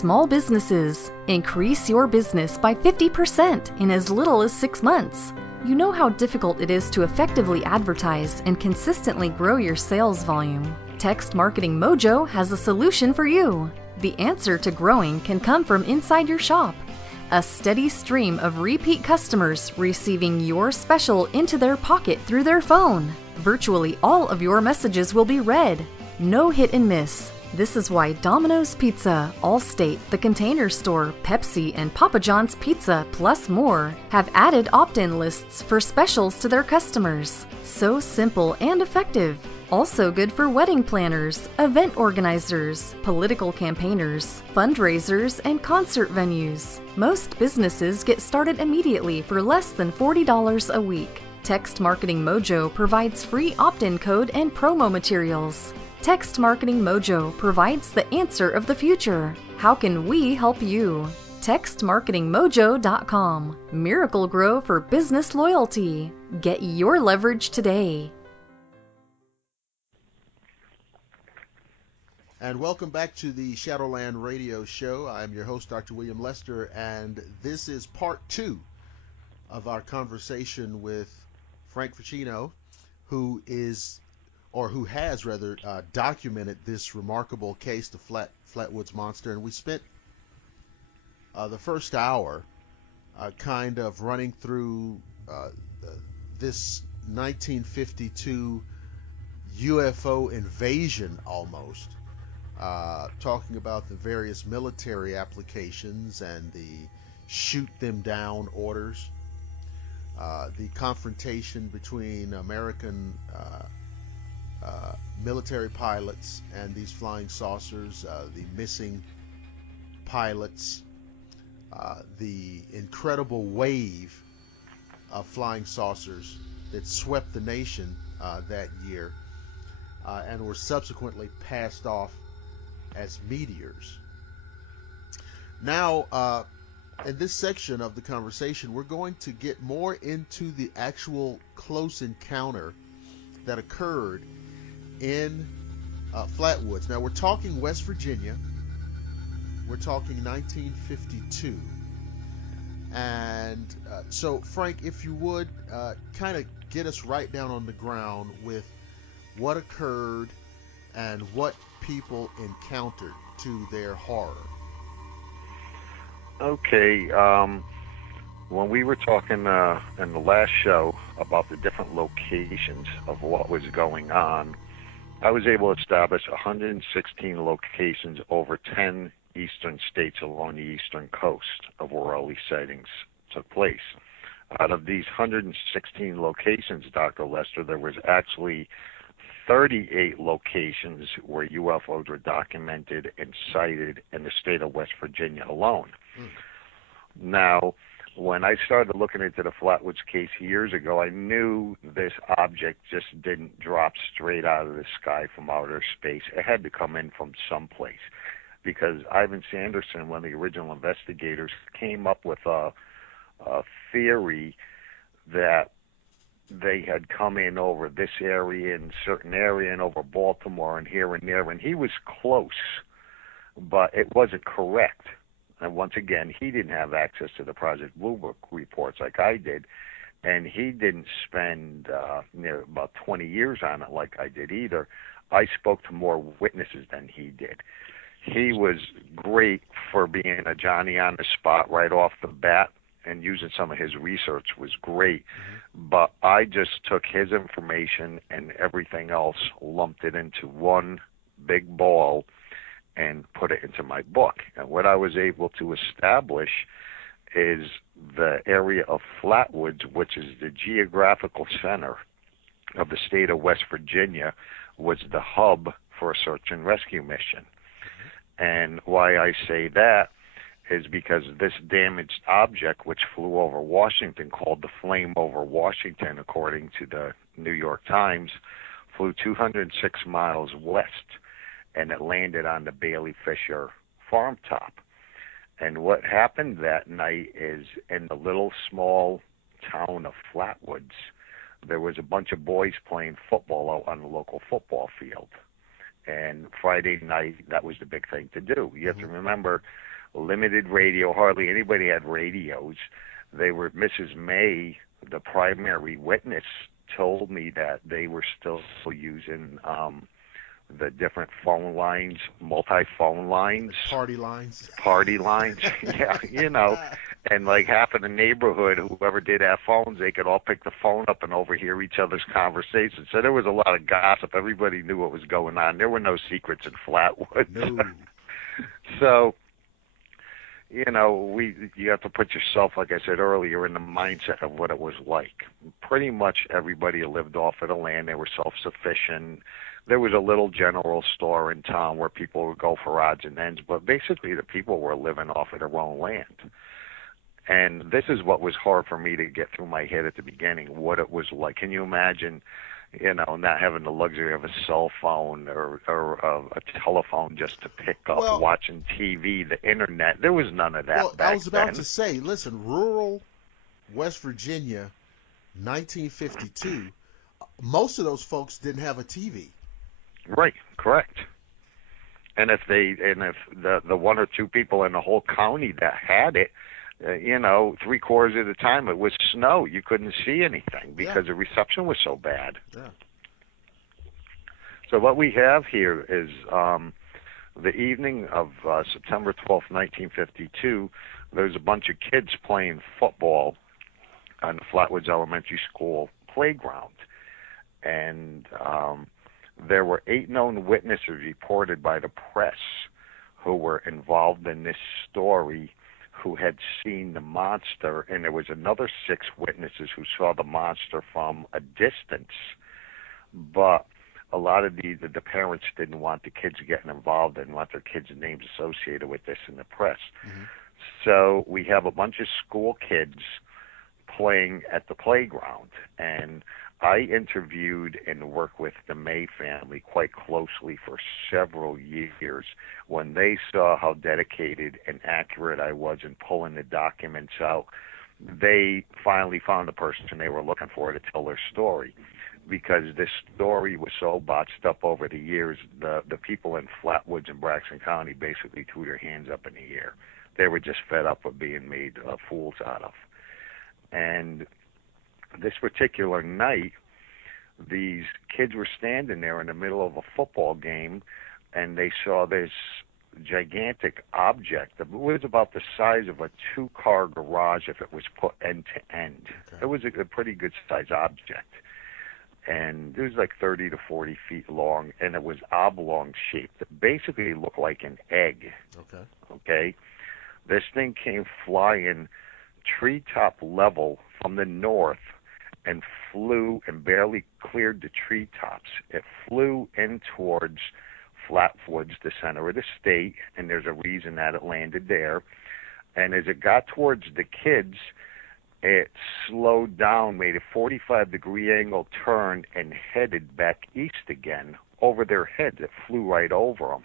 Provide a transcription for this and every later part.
small businesses. Increase your business by 50% in as little as 6 months. You know how difficult it is to effectively advertise and consistently grow your sales volume. Text Marketing Mojo has a solution for you. The answer to growing can come from inside your shop. A steady stream of repeat customers receiving your special into their pocket through their phone. Virtually all of your messages will be read. No hit and miss. This is why Domino's Pizza, Allstate, The Container Store, Pepsi, and Papa John's Pizza, plus more, have added opt-in lists for specials to their customers. So simple and effective. Also good for wedding planners, event organizers, political campaigners, fundraisers, and concert venues. Most businesses get started immediately for less than $40 a week. Text Marketing Mojo provides free opt-in code and promo materials. Text Marketing Mojo provides the answer of the future. How can we help you? TextMarketingMojo.com. Miracle Grow for business loyalty. Get your leverage today. And welcome back to the Shadowland Radio Show. I'm your host, Dr. William Lester, and this is part 2 of our conversation with Frank Feschino, who has documented this remarkable case, the Flatwoods Monster. And we spent the first hour kind of running through this 1952 UFO invasion almost. Talking about the various military applications and the shoot them down orders, the confrontation between American military pilots and these flying saucers, the missing pilots, the incredible wave of flying saucers that swept the nation that year and were subsequently passed off as meteors. Now, in this section of the conversation, we're going to get more into the actual close encounter that occurred in Flatwoods. Now, we're talking West Virginia. We're talking 1952. And so, Frank, if you would kind of get us right down on the ground with what occurred and what people encountered to their horror. Okay. When we were talking in the last show about the different locations of what was going on, I was able to establish 116 locations over 10 eastern states along the eastern coast of where all these sightings took place. Out of these 116 locations, Dr. Lester, there was actually 38 locations where UFOs were documented and cited in the state of West Virginia alone. Now, when I started looking into the Flatwoods case years ago, I knew this object just didn't drop straight out of the sky from outer space. It had to come in from someplace, because Ivan Sanderson, one of the original investigators, came up with a theory that they had come in over this area and certain area and over Baltimore and here and there, and he was close, but it wasn't correct. And once again, he didn't have access to the Project Blue Book reports like I did, and he didn't spend about 20 years on it like I did either. I spoke to more witnesses than he did. He was great for being a Johnny on the spot right off the bat, and using some of his research was great. But I just took his information and everything else, lumped it into one big ball, and put it into my book. And what I was able to establish is the area of Flatwoods, which is the geographical center of the state of West Virginia, was the hub for a search and rescue mission. And why I say that is because this damaged object, which flew over Washington, called the Flame over Washington, according to the New York Times, flew 206 miles west, and it landed on the Bailey Fisher farm top. And what happened that night is, in the little small town of Flatwoods, there was a bunch of boys playing football out on the local football field. And Friday night, that was the big thing to do. You have to remember, limited radio. Hardly anybody had radios. They were, Mrs. May, the primary witness, told me that they were still using the different phone lines, multi-phone lines. Party lines. Party lines, yeah, And like half of the neighborhood, whoever did have phones, they could all pick the phone up and overhear each other's conversations. So there was a lot of gossip. Everybody knew what was going on. There were no secrets in Flatwood. No. So, you have to put yourself, like I said earlier, in the mindset of what it was like. Pretty much everybody lived off of the land. They were self-sufficient. There was a little general store in town where people would go for odds and ends, but basically the people were living off of their own land. And this is what was hard for me to get through my head at the beginning, what it was like. Can you imagine, not having the luxury of a cell phone or a telephone just to pick up, watching TV, the internet? There was none of that back then. I was about to say, listen, rural West Virginia, 1952, most of those folks didn't have a TV. Right, correct. And if the one or two people in the whole county that had it, 3/4 of the time it was snow. You couldn't see anything because the reception was so bad. Yeah. So what we have here is the evening of September 12th, 1952, there's a bunch of kids playing football on the Flatwoods Elementary School playground. And there were 8 known witnesses reported by the press who were involved in this story, who had seen the monster, and there was another 6 witnesses who saw the monster from a distance. But a lot of the parents didn't want the kids getting involved, didn't want their kids' names associated with this in the press. Mm-hmm. So we have a bunch of school kids playing at the playground, and I interviewed and worked with the May family quite closely for several years. When they saw how dedicated and accurate I was in pulling the documents out, they finally found the person they were looking for to tell their story. Because this story was so botched up over the years, the people in Flatwoods and Braxton County basically threw their hands up in the air. They were just fed up with being made fools out of. And this particular night, these kids were standing there in the middle of a football game, and they saw this gigantic object. It was about the size of a 2-car garage if it was put end to end. Okay. It was a pretty good-sized object. And it was like 30 to 40 feet long, and it was oblong-shaped. It basically looked like an egg. Okay? This thing came flying treetop level from the north and flew and barely cleared the treetops. It flew in towards Flatwoods, the center of the state, and there's a reason that it landed there. And as it got towards the kids, it slowed down, made a 45-degree angle turn, and headed back east again over their heads. It flew right over them.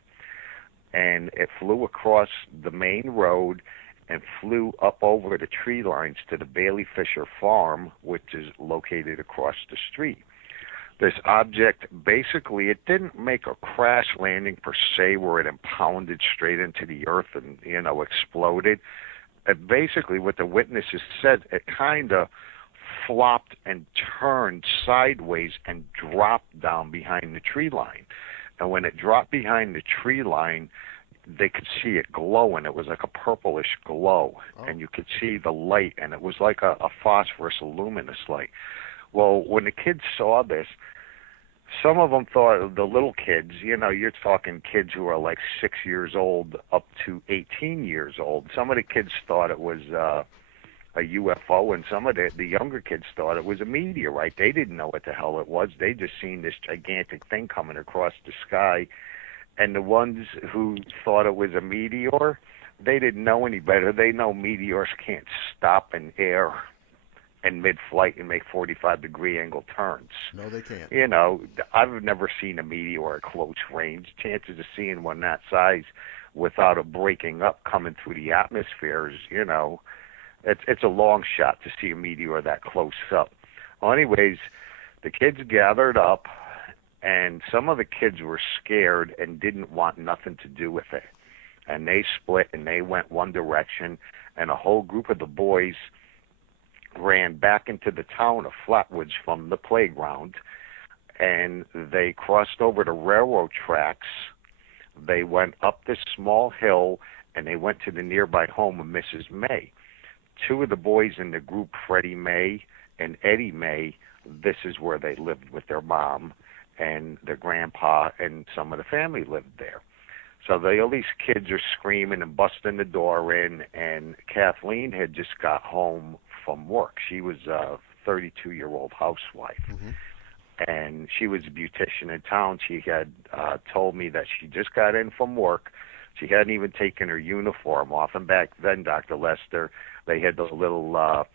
And it flew across the main road and flew up over the tree lines to the Bailey Fisher farm, which is located across the street. This object, basically, it didn't make a crash landing per se where it impounded straight into the earth and, exploded. Basically, what the witnesses said, it kind of flopped and turned sideways and dropped down behind the tree line. And when it dropped behind the tree line, they could see it glowing. It was like a purplish glow, and you could see the light, and it was like a phosphorus luminous light. Well, when the kids saw this, some of them thought, the little kids, you're talking kids who are like 6 years old up to 18 years old. Some of the kids thought it was a UFO, and some of the younger kids thought it was a meteorite. They didn't know what the hell it was. They just seen this gigantic thing coming across the sky. And the ones who thought it was a meteor, they didn't know any better. They know meteors can't stop in air in mid-flight and make 45-degree angle turns. No, they can't. I've never seen a meteor at close range. Chances of seeing one that size without it breaking up coming through the atmosphere is, it's a long shot to see a meteor that close up. Well, anyways, the kids gathered up, and some of the kids were scared and didn't want nothing to do with it. and they split and they went one direction, and a whole group of the boys ran back into the town of Flatwoods from the playground, and they crossed over the railroad tracks. They went up this small hill, and they went to the nearby home of Mrs. May. Two of the boys in the group, Freddie May and Eddie May, this is where they lived with their mom, and their grandpa and some of the family lived there. So all these kids are screaming and busting the door in, and Kathleen had just got home from work. She was a 32-year-old housewife, and she was a beautician in town. She had told me that she just got in from work. She hadn't even taken her uniform off, and back then, Dr. Lester, they had those little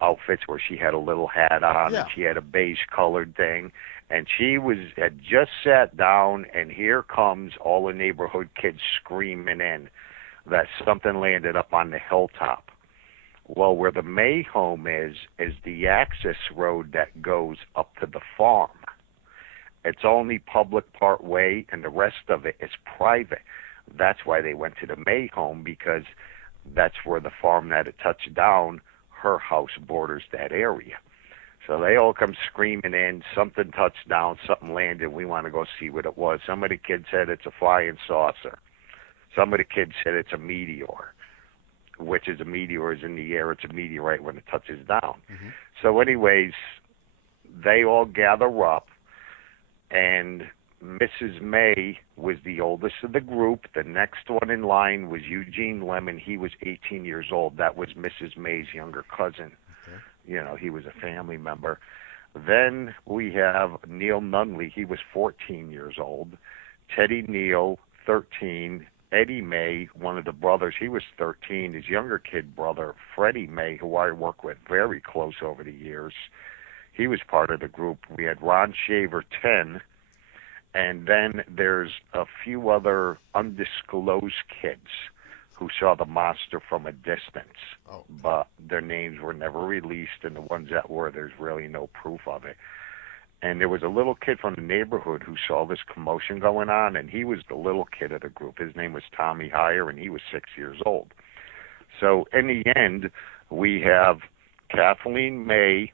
outfits where she had a little hat on, and she had a beige-colored thing. And she had just sat down, and here comes all the neighborhood kids screaming in that something landed up on the hilltop. Well, where the May home is the access road that goes up to the farm. It's only public part way, and the rest of it is private. That's why they went to the May home, because that's where the farm that had touched down, her house borders that area. So they all come screaming in, something touched down, something landed, we want to go see what it was. Some of the kids said it's a flying saucer. Some of the kids said it's a meteor, which is a meteor is in the air, it's a meteorite when it touches down. So anyways, they all gather up, and Mrs. May was the oldest of the group. The next one in line was Eugene Lemon. He was 18 years old. That was Mrs. May's younger cousin. You know, he was a family member. Then we have Neil Nunley. He was 14 years old. Teddy Neal, 13. Eddie May, one of the brothers, he was 13. His younger kid brother, Freddie May, who I worked with very close over the years, he was part of the group. We had Ron Shaver, 10. And then there's a few other undisclosed kids who saw the monster from a distance, but their names were never released, and the ones that were, there's really no proof of it. And there was a little kid from the neighborhood who saw this commotion going on, and he was the little kid of the group. His name was Tommy Heyer, and he was 6 years old. So in the end, we have Kathleen May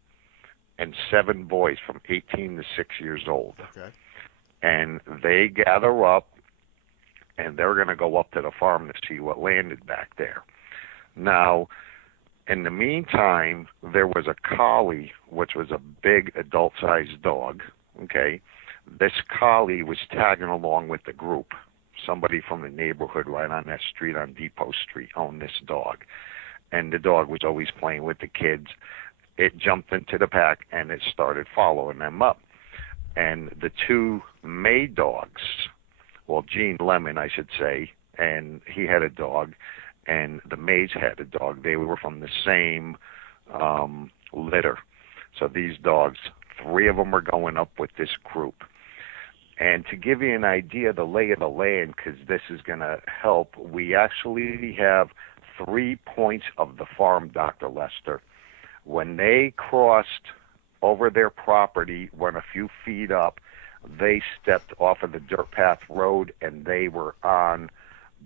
and 7 boys from 18 to 6 years old. And they gather up, and they're going to go up to the farm to see what landed back there. Now, in the meantime, there was a collie, which was a big adult-sized dog, okay? This collie was tagging along with the group. Somebody from the neighborhood right on that street on Depot Street owned this dog. And the dog was always playing with the kids. It jumped into the pack, and it started following them up. And the 2 May dogs, well, Gene Lemon, I should say, and he had a dog, and the Mays had a dog. They were from the same litter. So these dogs, 3 of them are going up with this group. And to give you an idea of the lay of the land, because this is going to help, we actually have 3 points of the farm, Dr. Lester. When they crossed over their property, went a few feet up, they stepped off of the dirt path road, and they were on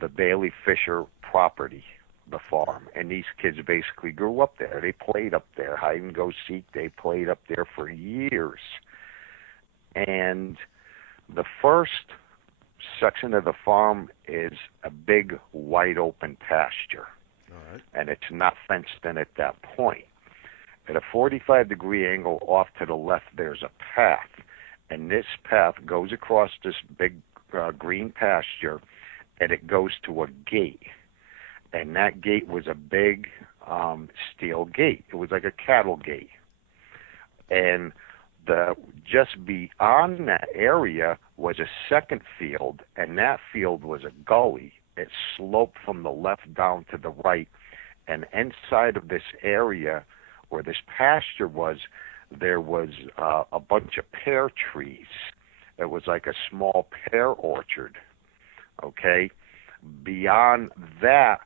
the Bailey Fisher property, the farm. And these kids basically grew up there. They played up there, hide and go seek. They played up there for years. And the first section of the farm is a big, wide open pasture. And it's not fenced in at that point. At a 45-degree angle off to the left, there's a path. And this path goes across this big green pasture, and it goes to a gate. And that gate was a big steel gate. It was like a cattle gate. And just beyond that area was a second field, and that field was a gully. It sloped from the left down to the right. And inside of this area where this pasture was, there was a bunch of pear trees. It was like a small pear orchard, okay? Beyond that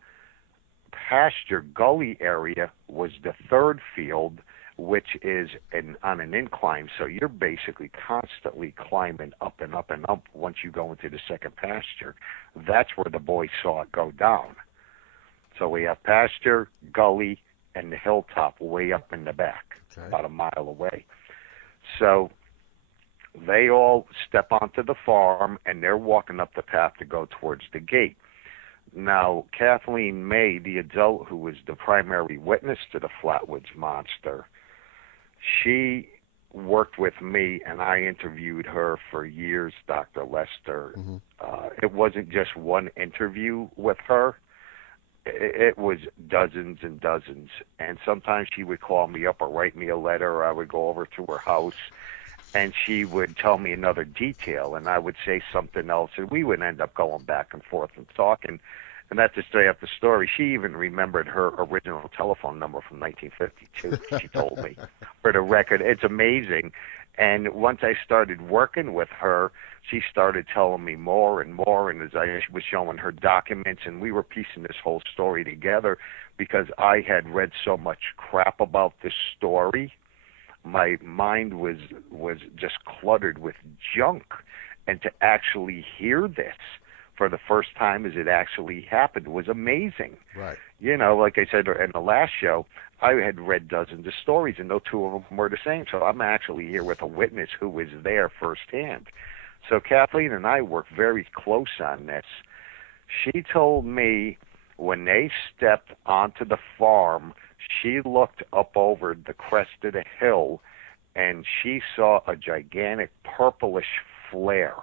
pasture gully area was the third field, which is on an incline. So you're basically constantly climbing up and up and up once you go into the second pasture. That's where the boys saw it go down. So we have pasture, gully, and the hilltop way up in the back, about a mile away. So they all step onto the farm, and they're walking up the path to go towards the gate. Now, Kathleen May, the adult who was the primary witness to the Flatwoods Monster, she worked with me, and I interviewed her for years, Dr. Lester. It wasn't just one interview with her. It was dozens and dozens. And sometimes she would call me up or write me a letter, or I would go over to her house, and she would tell me another detail, and I would say something else, and we would end up going back and forth and talking. And that's the story after story. She even remembered her original telephone number from 1952, she told me, for the record. It's amazing. And once I started working with her, she started telling me more and more, and as I was showing her documents, and we were piecing this whole story together because I had read so much crap about this story. My mind was just cluttered with junk, and to actually hear this for the first time as it actually happened was amazing. Right. You know, like I said in the last show, I had read dozens of stories, and no two of them were the same. So I'm actually here with a witness who was there firsthand. So Kathleen and I worked very close on this. She told me when they stepped onto the farm, she looked up over the crest of the hill, and she saw a gigantic purplish flare,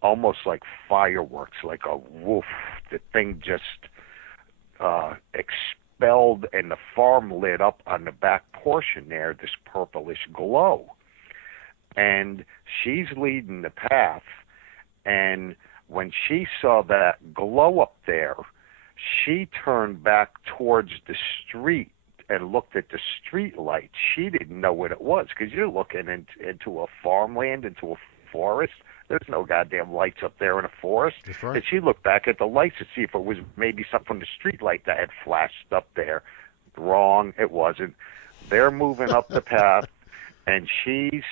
almost like fireworks, like a woof. The thing just expelled, and the farm lit up on the back portion there, this purplish glow. And she's leading the path, and when she saw that glow up there, she turned back towards the street and looked at the street lights. She didn't know what it was, because you're looking into a farmland, into a forest. There's no goddamn lights up there in a forest. That's right. And she looked back at the lights to see if it was maybe something from the street light that had flashed up there. Wrong, it wasn't. They're moving up the path, and she's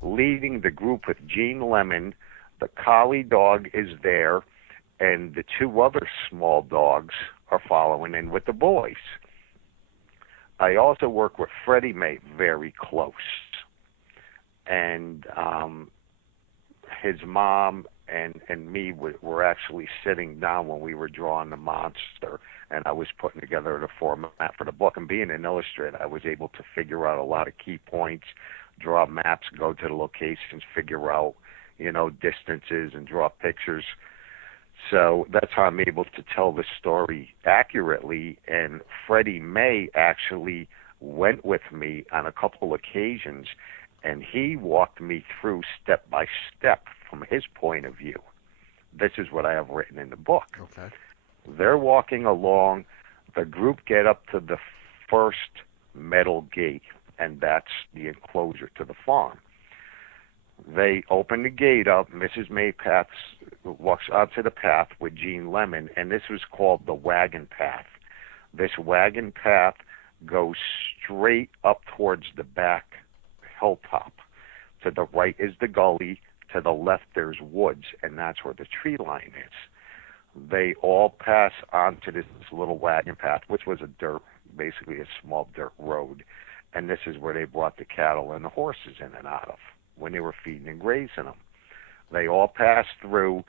leading the group with Gene Lemon. The collie dog is there, and the two other small dogs are following in with the boys. I also work with Freddie May very close, and his mom and me were actually sitting down when we were drawing the monster, and I was putting together the format for the book. And being an illustrator, I was able to figure out a lot of key points, draw maps, go to the locations, figure out, distances, and draw pictures. So that's how I'm able to tell the story accurately. And Freddie May actually went with me on a couple occasions, and he walked me through step by step from his point of view. This is what I have written in the book. Okay. They're walking along. The group get up to the first metal gate, and that's the enclosure to the farm. They open the gate up. Mrs. Maypath walks onto the path with Gene Lemon, and this was called the wagon path. This wagon path goes straight up towards the back hilltop. To the right is the gully. To the left there's woods, and that's where the tree line is. They all pass onto this little wagon path, which was basically a small dirt road, and this is where they brought the cattle and the horses in and out of when they were feeding and grazing them. They all pass through,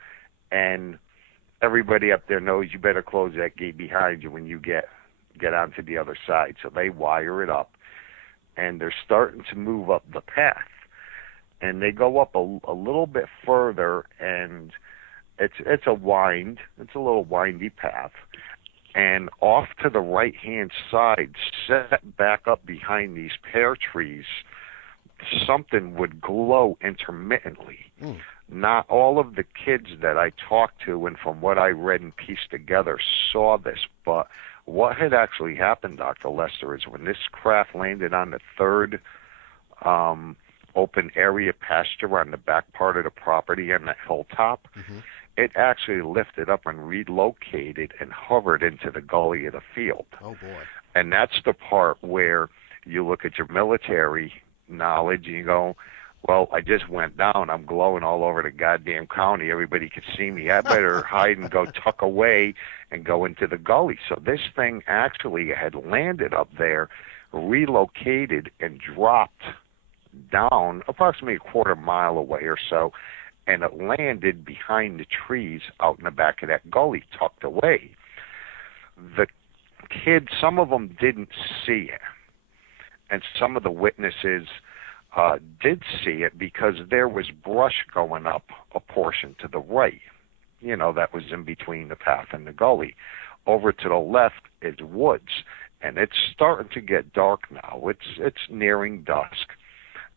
and everybody up there knows you better close that gate behind you when you get onto the other side. So they wire it up, and they're starting to move up the path. And they go up a little bit further, and it's a wind. It's a little windy path. And off to the right-hand side, set back up behind these pear trees, something would glow intermittently. Not all of the kids that I talked to and from what I read and pieced together saw this, but what had actually happened, Dr. Lester, is when this craft landed on the third open area pasture on the back part of the property on the hilltop, it actually lifted up and relocated and hovered into the gully of the field. Oh, boy. And that's the part where you look at your military knowledge and you go, well, I just went down. I'm glowing all over the goddamn county. Everybody could see me. I better hide and go tuck away and go into the gully. So this thing actually had landed up there, relocated, and dropped down approximately a quarter mile away or so, and it landed behind the trees out in the back of that gully, tucked away. The kids, some of them didn't see it, and some of the witnesses did see it because there was brush going up a portion to the right, that was in between the path and the gully. Over to the left is woods, and it's starting to get dark now. It's nearing dusk,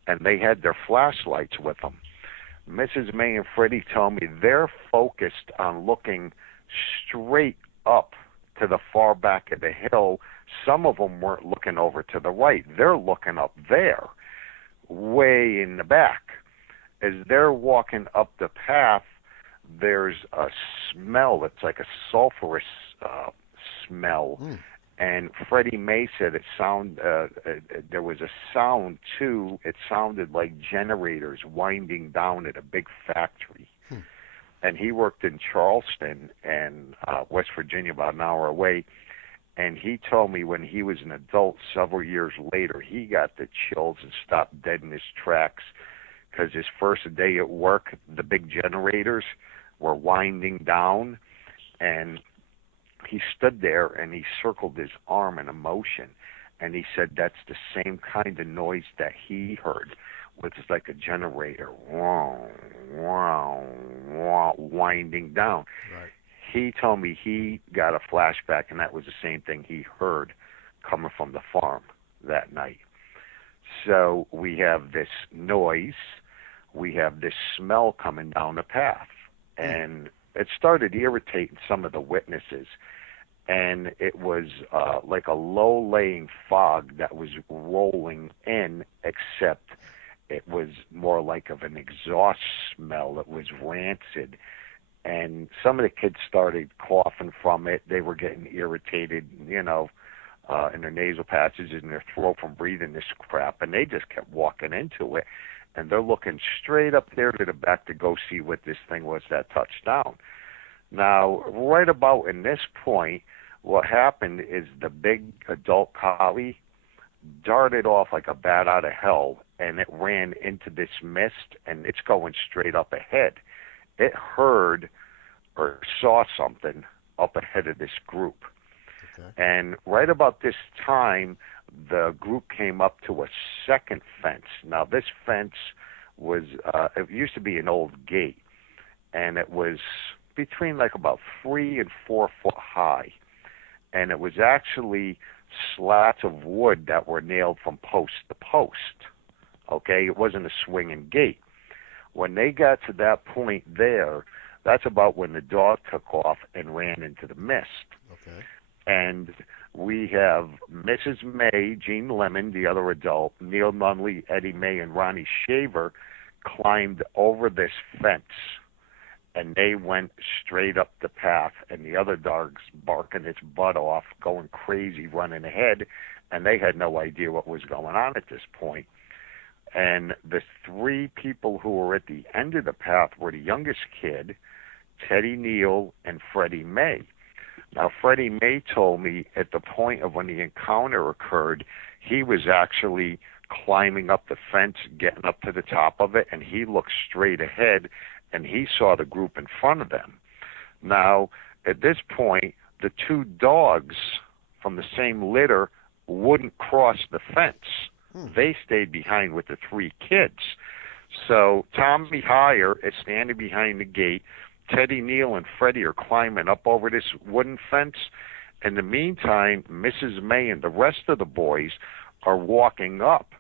and they had their flashlights with them. Mrs. May and Freddie tell me they're focused on looking straight up to the far back of the hill. Some of them weren't looking over to the right. They're looking up there, way in the back. As they're walking up the path, there's a smell. It's like a sulfurous smell. And Freddie May said there was a sound too. It sounded like generators winding down at a big factory. And he worked in Charleston and West Virginia, about an hour away. And he told me when he was an adult several years later, he got the chills and stopped dead in his tracks because his first day at work, the big generators were winding down, and he stood there and he circled his arm in emotion, and he said that's the same kind of noise that he heard, which is like a generator, wow, wow, wow, winding down. Right. He told me he got a flashback, and that was the same thing he heard coming from the farm that night. So we have this noise, we have this smell coming down the path, and it started irritating some of the witnesses. And it was like a low-laying fog that was rolling in, except it was more like of an exhaust smell. It was rancid. And some of the kids started coughing from it. They were getting irritated, in their nasal passages and their throat from breathing this crap. And they just kept walking into it. And they're looking straight up there to the back to go see what this thing was that touched down. Now, right about in this point, what happened is the big adult collie darted off like a bat out of hell, and it ran into this mist, and it's going straight up ahead. It heard or saw something up ahead of this group. Okay. And right about this time, the group came up to a second fence. Now, this fence was, it used to be an old gate, and it was between like about 3 and 4 foot high. And it was actually slats of wood that were nailed from post to post. Okay, it wasn't a swinging gate. When they got to that point there, that's about when the dog took off and ran into the mist. Okay. And we have Mrs. May, Jean Lemon, the other adult, Neil Nunley, Eddie May, and Ronnie Shaver climbed over this fence. And they went straight up the path, and the other dog's barking its butt off, going crazy, running ahead, and they had no idea what was going on at this point. And the 3 people who were at the end of the path were the youngest kid, Teddy Neal, and Freddie May. Now, Freddie May told me at the point of when the encounter occurred, he was actually climbing up the fence, getting up to the top of it, and he looked straight ahead, and he saw the group in front of them. Now, at this point, the 2 dogs from the same litter wouldn't cross the fence. They stayed behind with the 3 kids. So Tommy Heyer is standing behind the gate. Teddy Neal and Freddie are climbing up over this wooden fence. In the meantime, Mrs. May and the rest of the boys are walking up.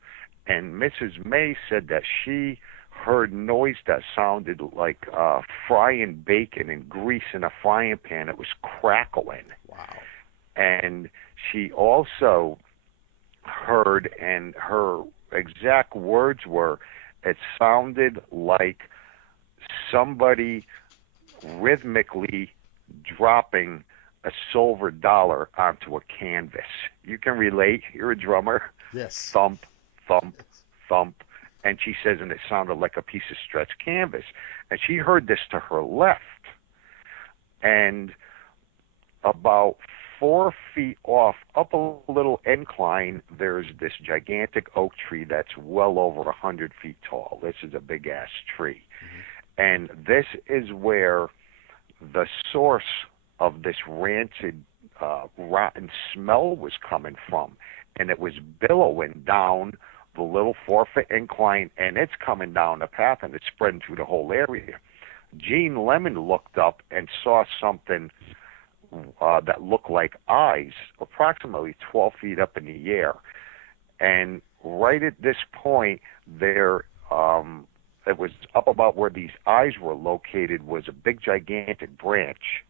And Mrs. May said that she heard noise that sounded like frying bacon and grease in a frying pan. It was crackling. Wow. And she also heard, and her exact words were, it sounded like somebody rhythmically dropping a silver dollar onto a canvas. You can relate. You're a drummer. Yes. Thump, thump, thump. And she says, and it sounded like a piece of stretched canvas. And she heard this to her left. And about 4 feet off, up a little incline, there's this gigantic oak tree that's well over 100 feet tall. This is a big-ass tree. Mm-hmm. And this is where the source of this rancid, rotten smell was coming from. And it was billowing down the little 4-foot incline, and it's coming down the path, and it's spreading through the whole area. Gene Lemon looked up and saw something that looked like eyes, approximately 12 feet up in the air. And right at this point, there, it was up about where these eyes were located, was a big, gigantic branch.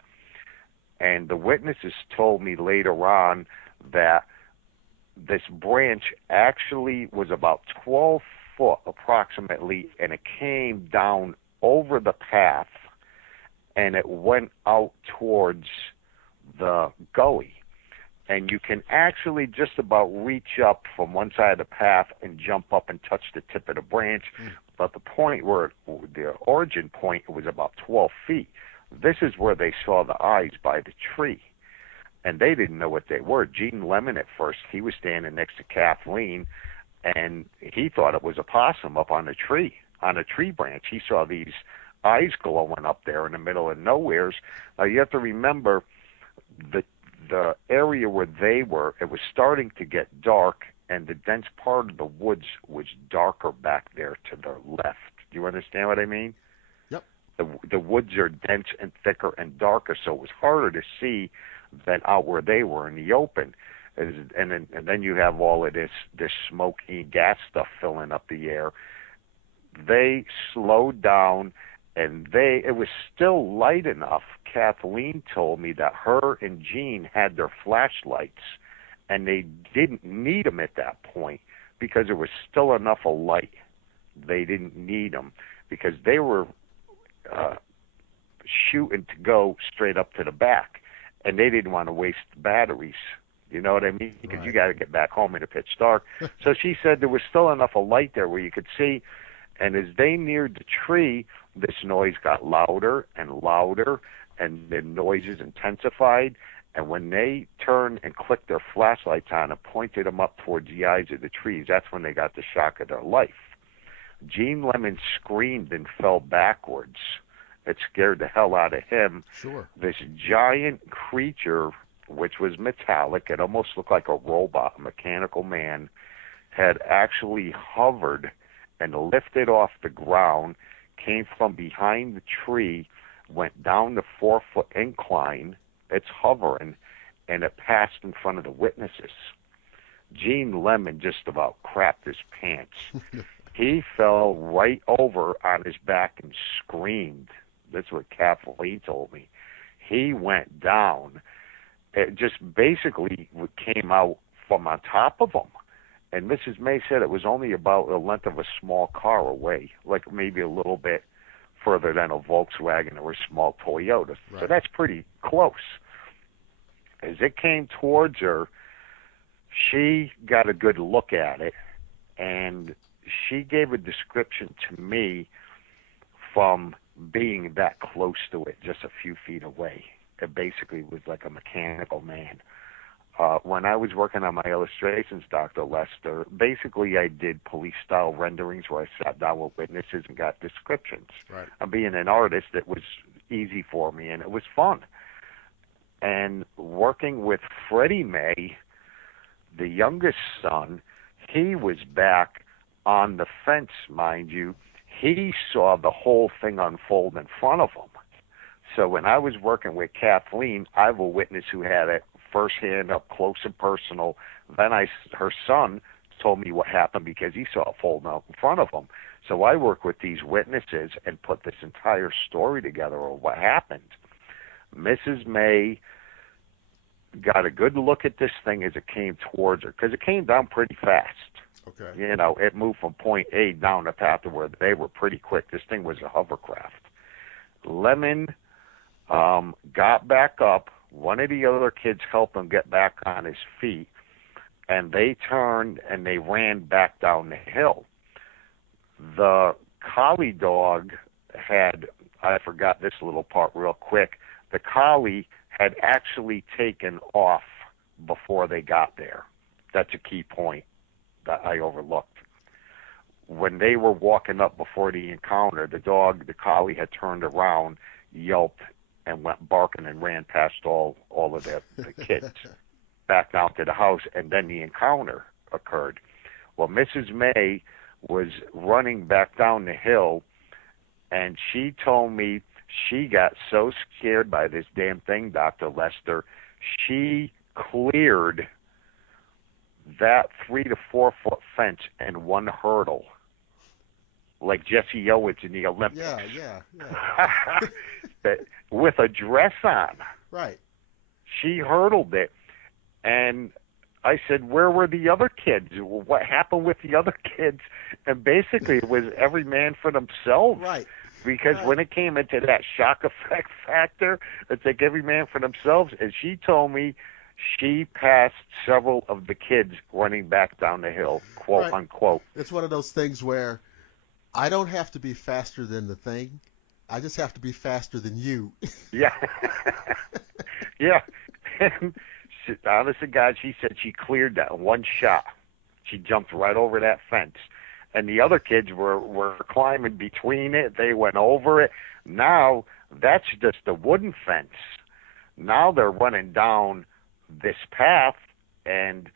And the witnesses told me later on that this branch actually was about 12 foot approximately, and it came down over the path, and it went out towards the gully. And you can actually just about reach up from one side of the path and jump up and touch the tip of the branch. But the point where the origin point was about 12 feet. This is where they saw the eyes by the tree. And they didn't know what they were. Gene Lemon at first, he was standing next to Kathleen, and he thought it was a possum up on a tree branch. He saw these eyes glowing up there in the middle of nowheres. Now, you have to remember the area where they were, it was starting to get dark, and the dense part of the woods was darker back there to their left. Do you understand what I mean? Yep. The woods are dense and thicker and darker, so it was harder to see than out where they were in the open. And then you have all of this smoky gas stuff filling up the air. They slowed down, and it was still light enough. Kathleen told me that her and Gene had their flashlights, and they didn't need them at that point because there was still enough of light. They didn't need them because they were shooting to go straight up to the back, and they didn't want to waste batteries. You know what I mean? Because Right. You got to get back home in the pitch dark. So she said there was still enough of light there where you could see. And as they neared the tree, this noise got louder and louder, and the noises intensified. And when they turned and clicked their flashlights on and pointed them up towards the eyes of the trees, that's when they got the shock of their life. Gene Lemon screamed and fell backwards. It scared the hell out of him. Sure. This giant creature, which was metallic, it almost looked like a robot, a mechanical man, had actually hovered and lifted off the ground, came from behind the tree, went down the 4-foot incline. It's hovering, and it passed in front of the witnesses. Gene Lemon just about crapped his pants. He fell right over on his back and screamed. That's what Kathleen told me. He went down. It just basically came out from on top of him. And Mrs. May said it was only about the length of a small car away, like maybe a little bit further than a Volkswagen or a small Toyota. Right. So that's pretty close. As it came towards her, she got a good look at it, and she gave a description to me from being that close to it, just a few feet away. It basically was like a mechanical man. When I was working on my illustrations, Dr. Lester, basically I did police-style renderings where I sat down with witnesses and got descriptions. Right. And being an artist, it was easy for me, and it was fun. And working with Freddie May, the youngest son, he was back on the fence, mind you. He saw the whole thing unfold in front of him. So when I was working with Kathleen, I have a witness who had it firsthand, up close and personal. Then her son told me what happened because he saw it fold out in front of him. So I work with these witnesses and put this entire story together of what happened. Mrs. May got a good look at this thing as it came towards her, because it came down pretty fast. Okay. You know, it moved from point A down the path to where they were pretty quick. This thing was a hovercraft. Lemon got back up, One of the other kids helped him get back on his feet, and they turned and they ran back down the hill. The collie dog had, I forgot this little part real quick, the collie had actually taken off before they got there. That's a key point that I overlooked. When they were walking up before the encounter, the collie had turned around, yelped, and went barking and ran past all of the kids back down to the house, and then the encounter occurred. Well, Mrs. May was running back down the hill, and she told me she got so scared by this damn thing, Dr. Lester, she cleared that 3 to 4 foot fence in one hurdle, like Jesse Owens in the Olympics. Yeah. With a dress on. Right. She hurdled it, and I said, where were the other kids? What happened with the other kids? And basically it was every man for themselves. Right. Because when it came into that shock effect factor, it's like every man for themselves. And she told me she passed several of the kids running back down the hill, quote unquote. It's one of those things where I don't have to be faster than the thing. I just have to be faster than you. Yeah. Yeah. And honest to God, she said she cleared that in one shot. She jumped right over that fence. And the other kids were climbing between it. They went over it. Now, that's just a wooden fence. Now they're running down this path, and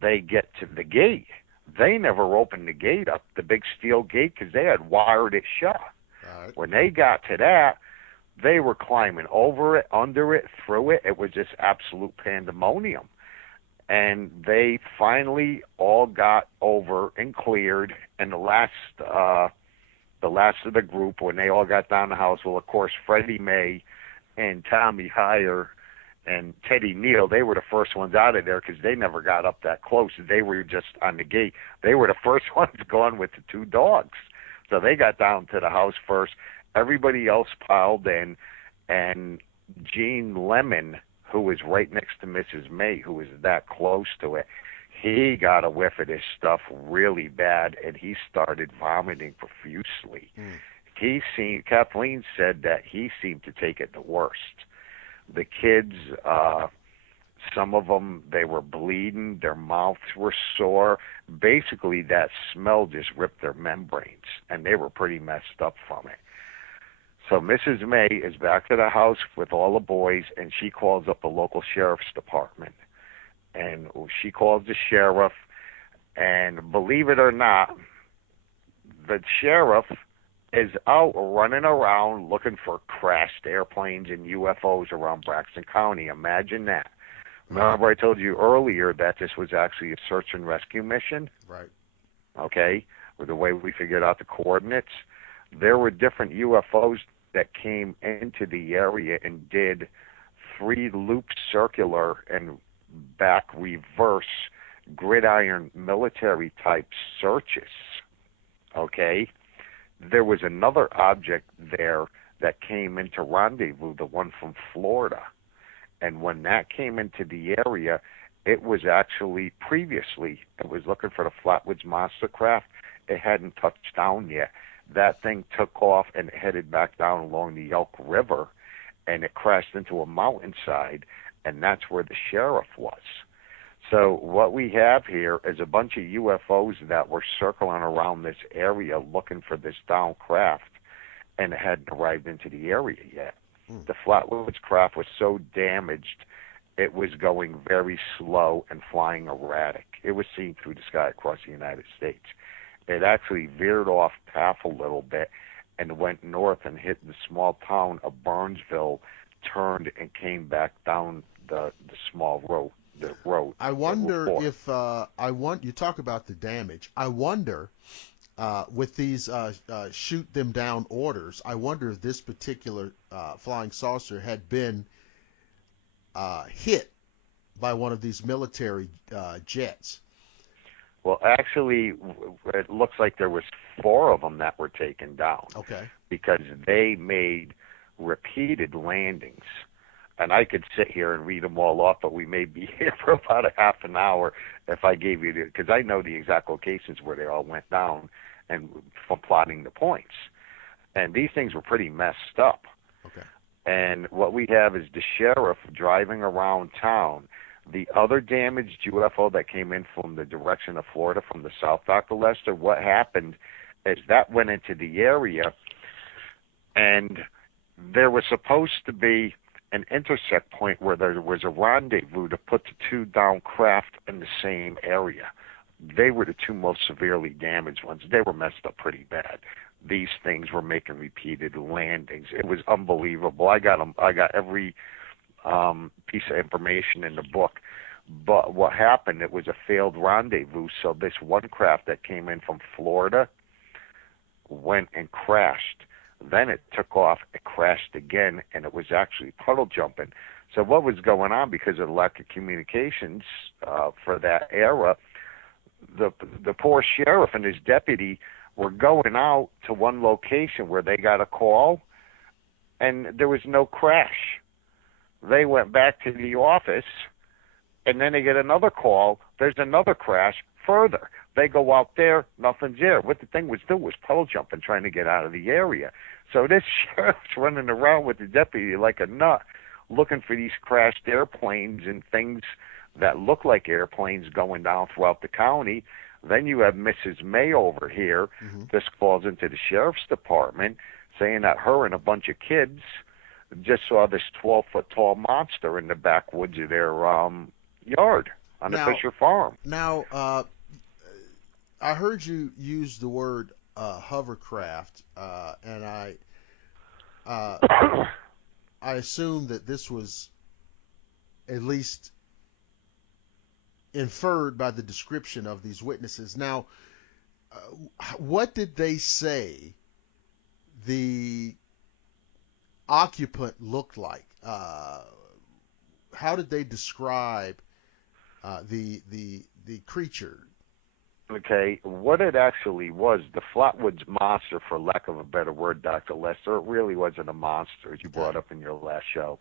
they get to the gate. They never opened the gate up, the big steel gate, because they had wired it shut. Right. When they got to that, they were climbing over it, under it, through it. It was just absolute pandemonium. And they finally all got over and cleared. And the last of the group, when they all got down the house, well, of course, Freddie May and Tommy Heyer and Teddy Neal, they were the first ones out of there because they never got up that close. They were just on the gate. They were the first ones gone with the 2 dogs. So they got down to the house first. Everybody else piled in, and Gene Lemon, who was right next to Mrs. May, who was that close to it, he got a whiff of this stuff really bad, and he started vomiting profusely. Kathleen said that he seemed to take it the worst. The kids, some of them, they were bleeding, their mouths were sore. Basically, that smell just ripped their membranes, and they were pretty messed up from it. So Mrs. May is back to the house with all the boys, and she calls up the local sheriff's department. And she calls the sheriff, and believe it or not, the sheriff is out running around looking for crashed airplanes and UFOs around Braxton County. Imagine that. Remember I told you earlier that this was actually a search and rescue mission? Right. Okay? With the way we figured out the coordinates. There were different UFOs that came into the area and did 3 loop circular and back reverse gridiron military type searches. Okay? There was another object there that came into Rendezvous, the one from Florida. And when that came into the area, it was actually previously, it was looking for the Flatwoods Monster Craft. It hadn't touched down yet. That thing took off and headed back down along the Elk River, and it crashed into a mountainside, and that's where the sheriff was. So what we have here is a bunch of UFOs that were circling around this area looking for this downed craft, and it hadn't arrived into the area yet. The Flatwoods craft was so damaged, it was going very slow and flying erratic. It was seen through the sky across the United States. It actually veered off path a little bit and went north and hit the small town of Burnsville, turned and came back down the small road. The road. I wonder if you talk about the damage. I wonder with these shoot them down orders. I wonder if this particular flying saucer had been hit by one of these military jets. Well, actually, it looks like there was 4 of them that were taken down. Okay. Because they made repeated landings. and I could sit here and read them all off, but we may be here for about a half an hour if I gave you because I know the exact locations where they all went down and from plotting the points. And these things were pretty messed up. Okay. And what we have is the sheriff driving around town. The other damaged UFO that came in from the direction of Florida from the south, Dr. Lester, what happened is that went into the area, and there was supposed to be an intersect point where there was a rendezvous to put the two down craft in the same area. They were the two most severely damaged ones. They were messed up pretty bad. These things were making repeated landings. It was unbelievable. I got them. I got every piece of information in the book. But what happened, it was a failed rendezvous. So this one craft that came in from Florida went and crashed. Then it took off, it crashed again, and it was actually puddle jumping. So what was going on because of the lack of communications for that era, the poor sheriff and his deputy were going out to one location where they got a call, and there was no crash. They went back to the office, and then they get another call. There's another crash further. They go out there, nothing's there. What the thing was doing was puddle jumping, trying to get out of the area. So this sheriff's running around with the deputy like a nut, looking for these crashed airplanes and things that look like airplanes going down throughout the county. Then you have Mrs. May over here. Mm-hmm. This falls into the sheriff's department, saying that her and a bunch of kids just saw this 12-foot-tall monster in the backwoods of their yard on the Fisher farm. Now, I heard you use the word hovercraft, and I assume that this was at least inferred by the description of these witnesses. Now, what did they say the occupant looked like? How did they describe the creature? Okay, what it actually was, the Flatwoods monster, for lack of a better word, Dr. Lester, it really wasn't a monster, as you brought up in your last show.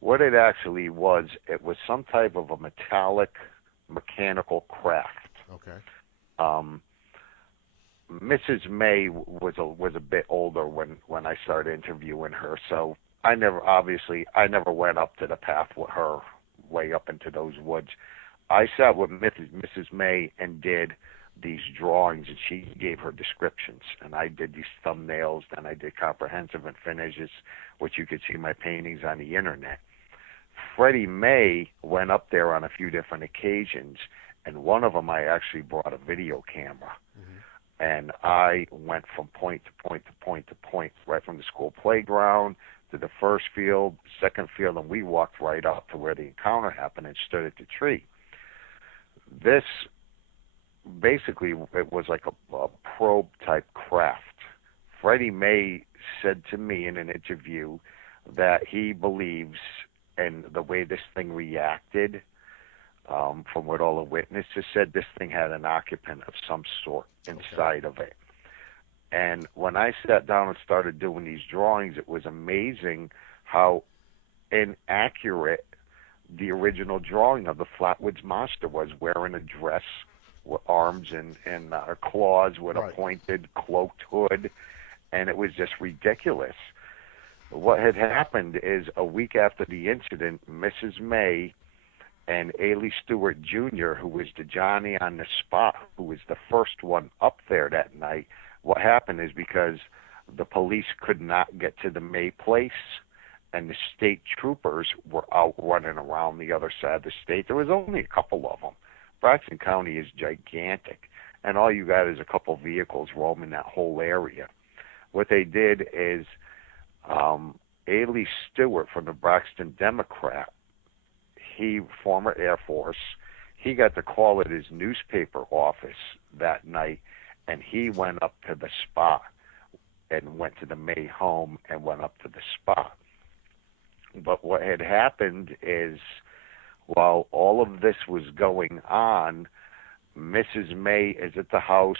What it actually was, it was some type of a metallic, mechanical craft. Okay. Mrs. May was a bit older when I started interviewing her, so I never went up to the path with her way up into those woods. I sat with Mrs. May and did these drawings, and she gave her descriptions, and I did these thumbnails, then I did comprehensive and finishes, which you could see my paintings on the internet. Freddie May went up there on a few different occasions, and one of them I actually brought a video camera. Mm-hmm. And I went from point to point to point to point, right from the school playground to the first field, second field, and we walked right up to where the encounter happened and stood at the tree. This, basically, it was like a probe-type craft. Freddie May said to me in an interview that he believes, and the way this thing reacted, from what all the witnesses said, this thing had an occupant of some sort inside of it. And when I sat down and started doing these drawings, it was amazing how inaccurate the original drawing of the Flatwoods monster was, wearing a dress with arms and claws with a pointed cloaked hood, and it was just ridiculous. What had happened is a week after the incident, Mrs. May and Ailey Stewart Jr., who was the Johnny on the spot, who was the first one up there that night, what happened is because the police could not get to the May place and the state troopers were out running around the other side of the state. There was only a couple of them. Braxton County is gigantic, and all you got is a couple vehicles roaming that whole area. What they did is Ailey Stewart from the Braxton Democrat, he, former Air Force, he got the call at his newspaper office that night, and he went up to the spot and went to the May home and went up to the spot. But what had happened is, while all of this was going on, Mrs. May is at the house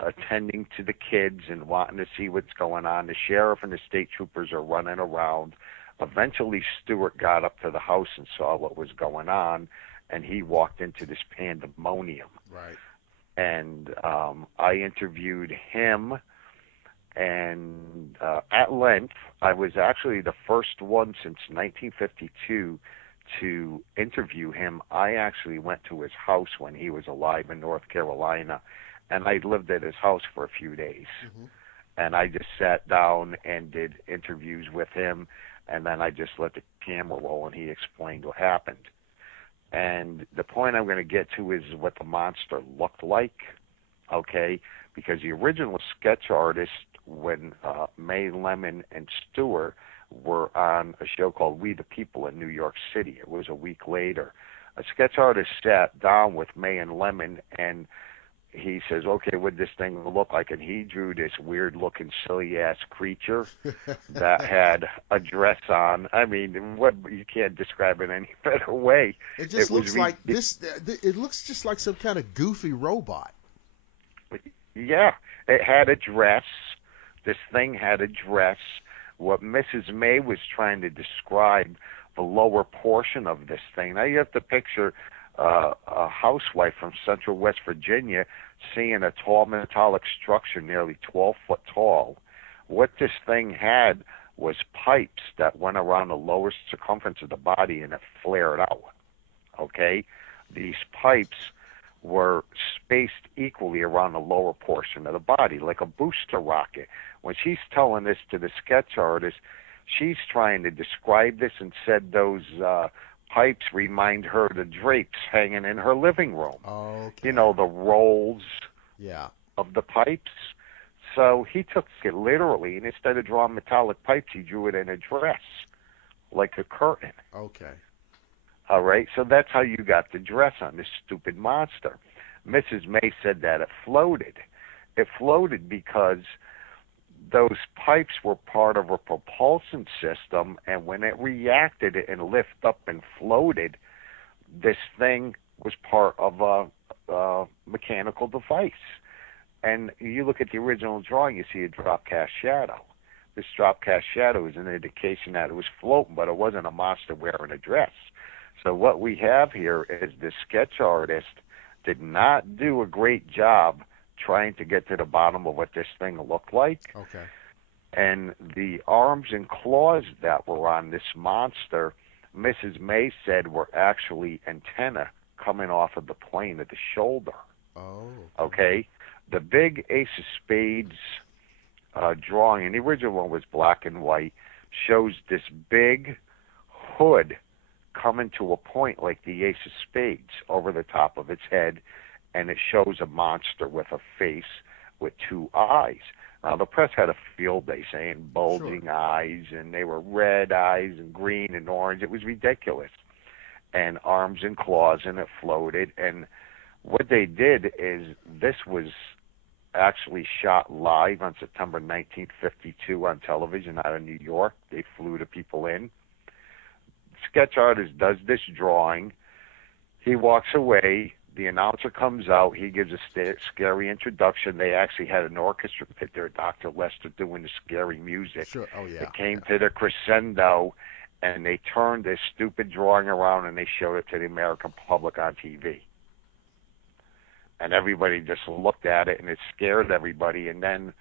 attending to the kids and wanting to see what's going on. The sheriff and the state troopers are running around. Eventually, Stewart got up to the house and saw what was going on, and he walked into this pandemonium. Right. And I interviewed him, and at length. I was actually the first one since 1952 to interview him. I actually went to his house when he was alive in North Carolina, and I lived at his house for a few days. Mm-hmm. And I just sat down and did interviews with him, and then I just let the camera roll, and he explained what happened. And the point I'm going to get to is what the monster looked like, okay? Because the original sketch artist, when May Lemon and Stewart were on a show called We the People in New York City, it was a week later, a sketch artist sat down with May and Lemon, and he says, okay, what'd this thing look like? And he drew this weird-looking, silly-ass creature that had a dress on. I mean, you can't describe it any better way. It just looks like this. It looks just like some kind of goofy robot. Yeah, it had a dress. This thing had a dress. What Mrs. May was trying to describe, the lower portion of this thing. Now you have to picture a housewife from Central West Virginia seeing a tall metallic structure nearly 12 foot tall. What this thing had was pipes that went around the lower circumference of the body, and it flared out. Okay? These pipes were spaced equally around the lower portion of the body, like a booster rocket. When she's telling this to the sketch artist, she's trying to describe this and said those pipes remind her of the drapes hanging in her living room. Okay. You know, the rolls of the pipes. So he took it literally, and instead of drawing metallic pipes, he drew it in a dress, like a curtain. Okay. All right, so that's how you got the dress on this stupid monster. Mrs. May said that it floated. It floated because those pipes were part of a propulsion system, and when it reacted and lifted up and floated, this thing was part of a mechanical device. And you look at the original drawing, you see a drop-cast shadow. This drop-cast shadow is an indication that it was floating, but it wasn't a monster wearing a dress. So what we have here is the sketch artist did not do a great job trying to get to the bottom of what this thing looked like. Okay. And the arms and claws that were on this monster, Mrs. May said were actually antennae coming off of the plane of the shoulder. Oh. Okay? The big Ace of Spades drawing, and the original one was black and white, shows this big hood coming to a point like the Ace of Spades over the top of its head, and it shows a monster with a face with two eyes. Now, the press had a field day saying bulging eyes, and they were red eyes and green and orange. It was ridiculous. And arms and claws, and it floated. And what they did is this was actually shot live on September 1952 on television out of New York. They flew the people in. Sketch artist does this drawing. He walks away. The announcer comes out. He gives a scary introduction. They actually had an orchestra pit there, Dr. Lester doing the scary music. Sure. Oh, yeah. It came to the crescendo, and they turned this stupid drawing around, and they showed it to the American public on TV. And everybody just looked at it, and it scared everybody. And then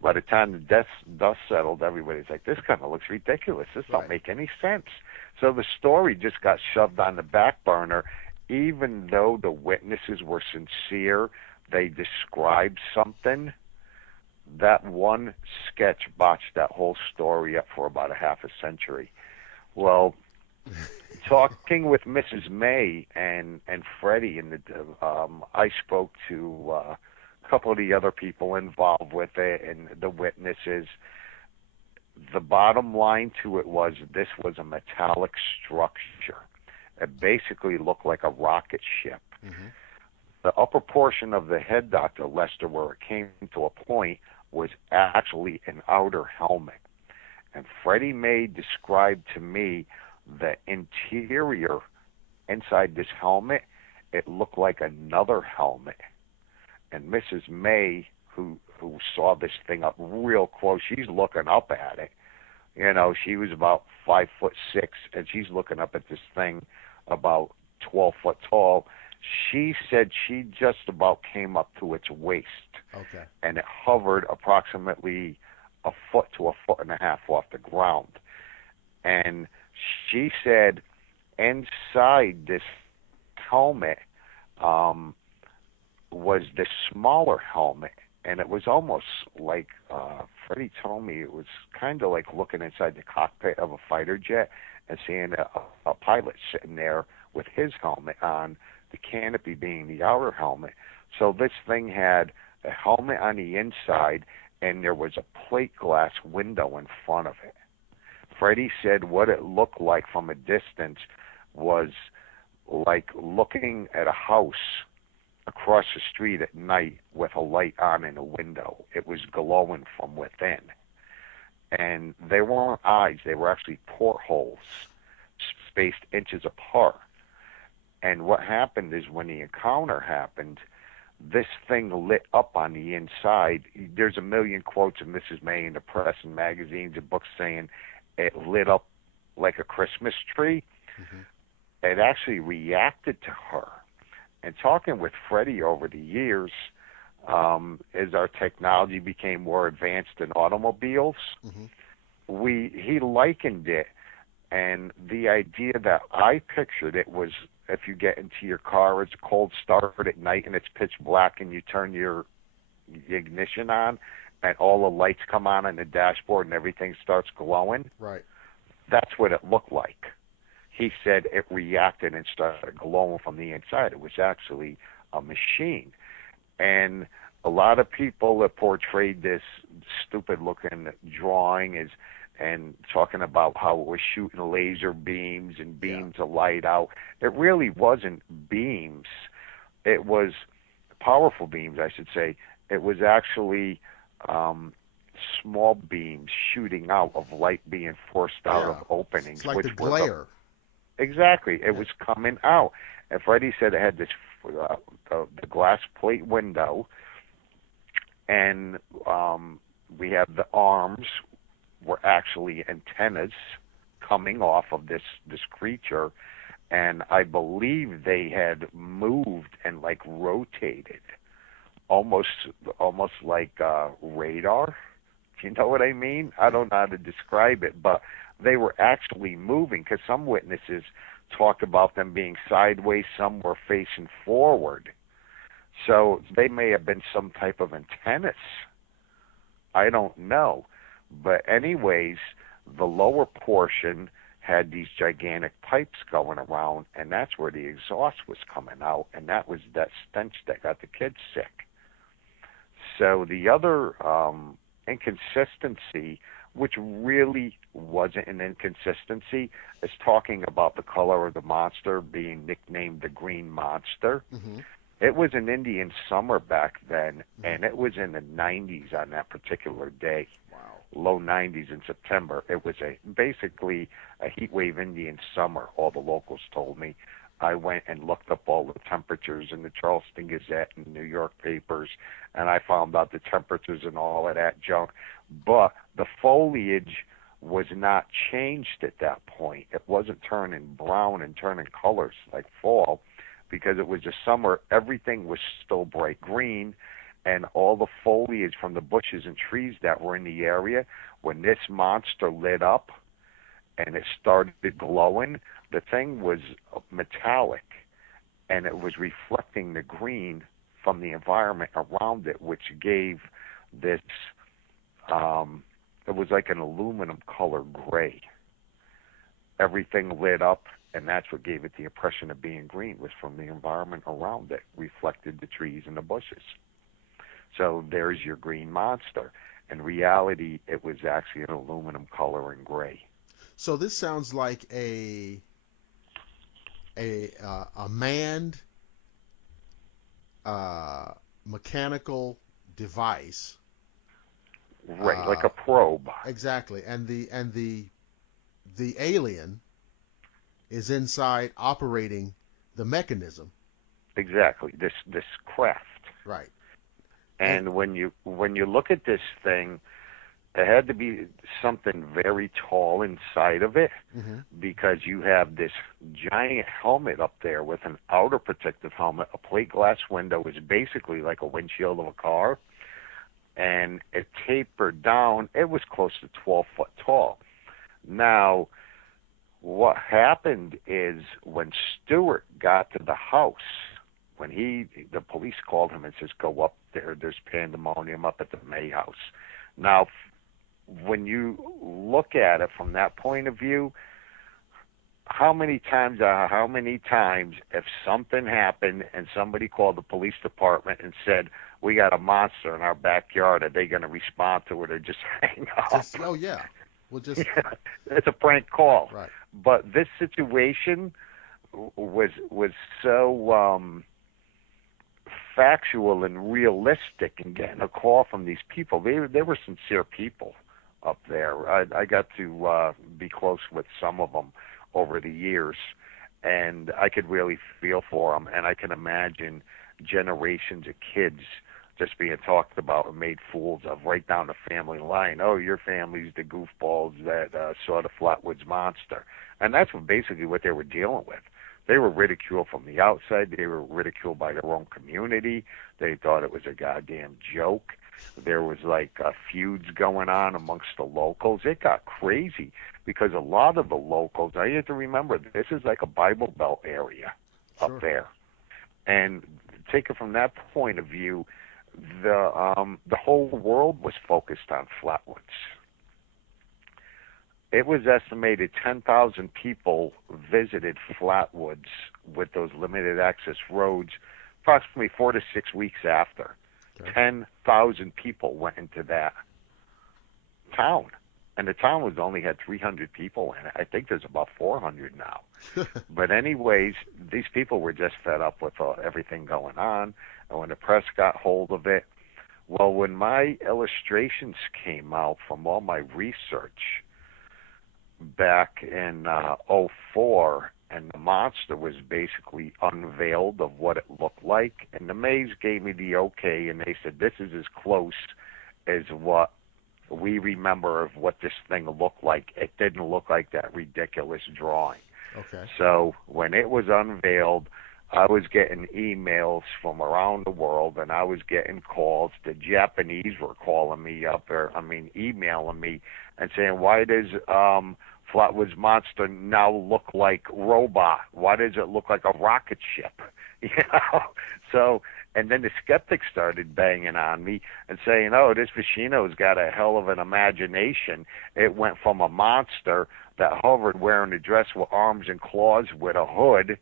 by the time the dust settled, everybody's like, this kind of looks ridiculous. This don't make any sense. So the story just got shoved on the back burner. Even though the witnesses were sincere, they described something, that one sketch botched that whole story up for about a half a century. Well, talking with Mrs. May and Freddie, I spoke to a couple of the other people involved with it and the witnesses. The bottom line to it was this was a metallic structure. It basically looked like a rocket ship. Mm-hmm. The upper portion of the head, Dr. Lester, where it came to a point, was actually an outer helmet. And Freddie May described to me the interior inside this helmet. It looked like another helmet. And Mrs. May, who saw this thing up real close, she's looking up at it. You know, she was about 5'6", and she's looking up at this thing about 12 foot tall. She said she just about came up to its waist. Okay. And it hovered approximately a foot to a foot and a half off the ground. And she said inside this helmet was this smaller helmet, and it was almost like Freddie told me it was kind of like looking inside the cockpit of a fighter jet and seeing a pilot sitting there with his helmet on, the canopy being the outer helmet. So this thing had a helmet on the inside, and there was a plate glass window in front of it. Freddie said what it looked like from a distance was like looking at a house across the street at night with a light on in a window. It was glowing from within. And they weren't eyes, they were actually portholes spaced inches apart. And what happened is when the encounter happened, this thing lit up on the inside. There's a million quotes of Mrs. May in the press and magazines and books saying it lit up like a Christmas tree. Mm-hmm. It actually reacted to her. And talking with Freddie over the years, as our technology became more advanced in automobiles, he likened it, and the idea that I pictured it was if you get into your car, it's a cold start at night and it's pitch black, and you turn your ignition on, and all the lights come on the dashboard and everything starts glowing. Right. That's what it looked like. He said it reacted and started glowing from the inside. It was actually a machine. And a lot of people that portrayed this stupid-looking drawing and talking about how it was shooting laser beams and beams of light out. It really wasn't beams. It was powerful beams, I should say. It was actually small beams shooting out of light being forced out of openings. It's like which the glare. Exactly. It was coming out. And Freddie said it had this the glass plate window, and we have the arms were actually antennas coming off of this creature, and I believe they had moved and like rotated, almost like radar. Do you know what I mean? I don't know how to describe it, but they were actually moving, because some witnesses talked about them being sideways, some were facing forward. So they may have been some type of antennas. I don't know. But anyways, the lower portion had these gigantic pipes going around, and that's where the exhaust was coming out, and that was that stench that got the kids sick. So the other inconsistency, which really wasn't an inconsistency, is talking about the color of the monster being nicknamed the Green Monster. Mm-hmm. It was an Indian summer back then, and it was in the 90s on that particular day. Wow. Low 90s in September. It was basically a heat wave Indian summer, all the locals told me. I went and looked up all the temperatures in the Charleston Gazette and New York papers, and I found out the temperatures and all of that junk. But the foliage was not changed at that point. It wasn't turning brown and turning colors like fall, because it was the summer. Everything was still bright green, and all the foliage from the bushes and trees that were in the area, when this monster lit up and it started glowing, the thing was metallic, and it was reflecting the green from the environment around it, which gave this, it was like an aluminum color gray. Everything lit up, and that's what gave it the impression of being green, was from the environment around it, reflected the trees and the bushes. So there's your green monster. In reality, it was actually an aluminum color and gray. So this sounds like a manned mechanical device. Right, like a probe. Exactly. And the alien is inside operating the mechanism. Exactly. This craft. Right. And when you look at this thing, it had to be something very tall inside of it, because you have this giant helmet up there with an outer protective helmet. A plate glass window is basically like a windshield of a car, and it tapered down. It was close to 12 foot tall. Now, what happened is when Stewart got to the house, when the police called him and says, go up there, there's pandemonium up at the May house. Now, when you look at it from that point of view, how many times, if something happened and somebody called the police department and said, we got a monster in our backyard, are they going to respond to it or just hang up? Oh, yeah. Yeah, it's a prank call. Right. But this situation was so factual and realistic, and getting a call from these people. They were sincere people up there. I got to be close with some of them over the years, and I could really feel for them, and I can imagine generations of kids just being talked about and made fools of right down the family line. Oh, your family's the goofballs that saw the Flatwoods Monster. And that's basically what they were dealing with. They were ridiculed from the outside. They were ridiculed by their own community. They thought it was a goddamn joke. There was like feuds going on amongst the locals. It got crazy because a lot of the locals, I have to remember, this is like a Bible Belt area up there. And take it from that point of view, the whole world was focused on Flatwoods. It was estimated 10,000 people visited Flatwoods with those limited access roads approximately 4 to 6 weeks after. 10,000 people went into that town. And the town only had 300 people in it. I think there's about 400 now. But anyways, these people were just fed up with everything going on. And when the press got hold of it, well, when my illustrations came out from all my research back in '04, and the monster was basically unveiled of what it looked like, and the Mays gave me the okay, and they said, this is as close as what we remember of what this thing looked like. It didn't look like that ridiculous drawing. Okay. So when it was unveiled, I was getting emails from around the world, and I was getting calls. The Japanese were calling me up, emailing me and saying, why does Flatwoods Monster now look like robot? Why does it look like a rocket ship? So, and then the skeptics started banging on me and saying, oh, this Feschino's got a hell of an imagination. It went from a monster that hovered wearing a dress with arms and claws with a hood,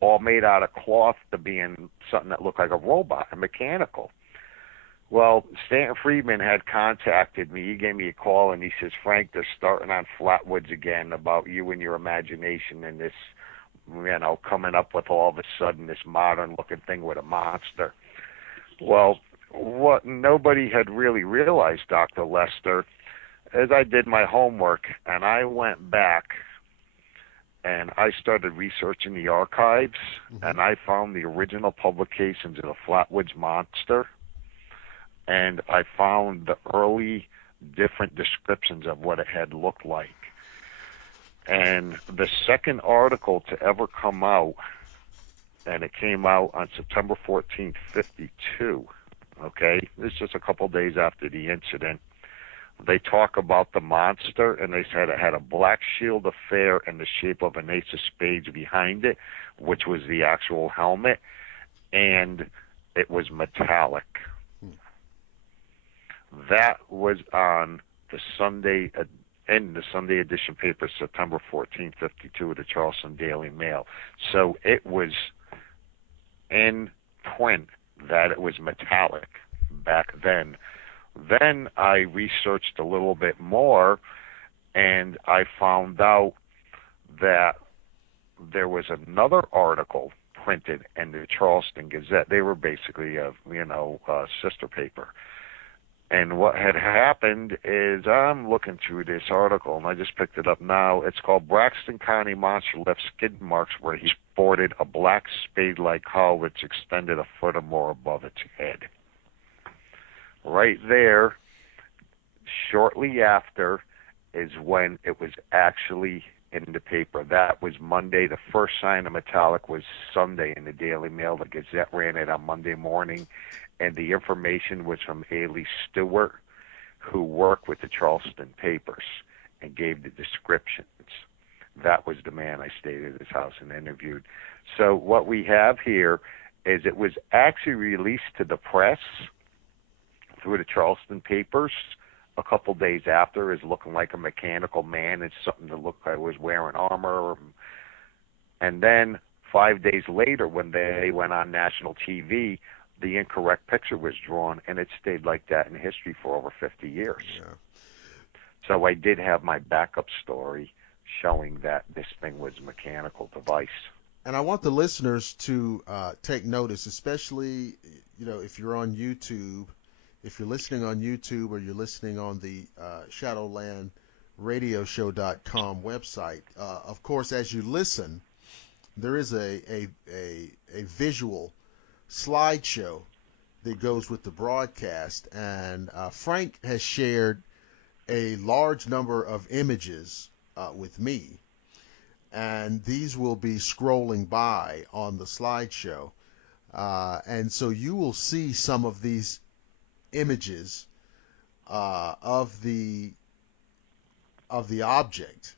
all made out of cloth, to being something that looked like a robot, a mechanical. Well, Stanton Friedman had contacted me. He gave me a call, and he says, Frank, they're starting on Flatwoods again about you and your imagination and this, coming up with all of a sudden this modern-looking thing with a monster. Well, what nobody had really realized, Dr. Lester, is I did my homework, and I went back and I started researching the archives, and I found the original publications of the Flatwoods Monster, and I found the early different descriptions of what it had looked like. And the second article to ever come out, and it came out on September 14th, 52, okay? This is just a couple days after the incident. They talk about the monster, and they said it had a black shield affair in the shape of an ace of spades behind it, which was the actual helmet, and it was metallic. That was on the Sunday, in the Sunday edition paper, September 14, 52, of the Charleston Daily Mail. So it was in print that it was metallic back then. Then I researched a little bit more, and I found out that there was another article printed in the Charleston Gazette. They were basically a sister paper. And what had happened is, I'm looking through this article, and I just picked it up now. It's called Braxton County Monster Left Skid Marks Where He Sported a Black Spade-like Hull which extended a foot or more above its head. Right there shortly after is when it was actually in the paper. That was Monday. The first sign of metallic was Sunday in the Daily Mail. The Gazette ran it on Monday morning, and the information was from Haley Stewart, who worked with the Charleston papers and gave the descriptions. That was the man I stayed at his house and interviewed. So what we have here is it was actually released to the press through the Charleston papers a couple days after as looking like a mechanical man. It's something that looked like I was wearing armor. And then 5 days later, when they went on national TV, the incorrect picture was drawn, and it stayed like that in history for over 50 years. Yeah. So I did have my backup story showing that this thing was a mechanical device. And I want the listeners to take notice, especially, if you're on YouTube, if you're listening on YouTube or you're listening on the ShadowlandRadioshow.com website. Of course, as you listen, there is a visual slideshow that goes with the broadcast, and Frank has shared a large number of images with me, and these will be scrolling by on the slideshow, and so you will see some of these images of the object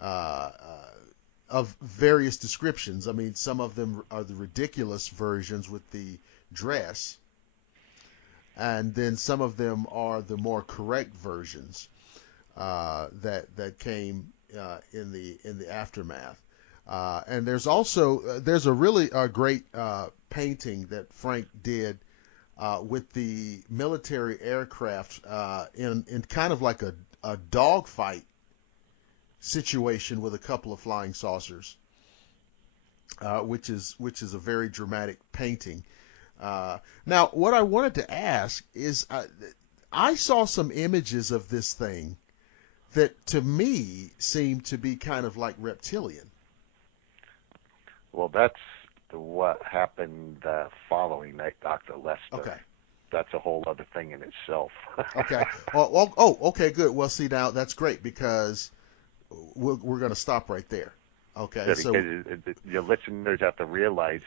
of various descriptions. I mean, some of them are the ridiculous versions with the dress, and then some of them are the more correct versions that came in the aftermath. And there's also a really great painting that Frank did with the military aircraft in kind of like a dogfight situation with a couple of flying saucers, which is a very dramatic painting. Now, what I wanted to ask is, I saw some images of this thing that to me seemed to be kind of like reptilian. Well, that's what happened the following night, Dr. Lester. Okay. That's a whole other thing in itself. Okay. Well, okay, good. Well, see, now that's great because we're going to stop right there. Okay. Yeah, so because your listeners have to realize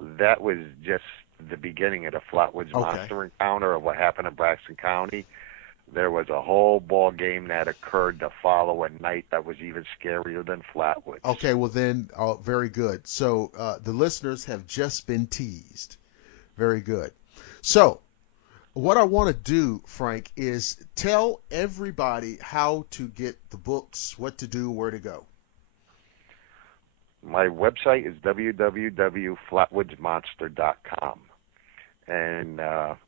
that was just the beginning of the Flatwoods Monster encounter of what happened in Braxton County. There was a whole ball game that occurred the following night that was even scarier than Flatwoods. Okay, well then, very good. So the listeners have just been teased. Very good. So what I want to do, Frank, is tell everybody how to get the books, what to do, where to go. My website is www.flatwoodsmonster.com. And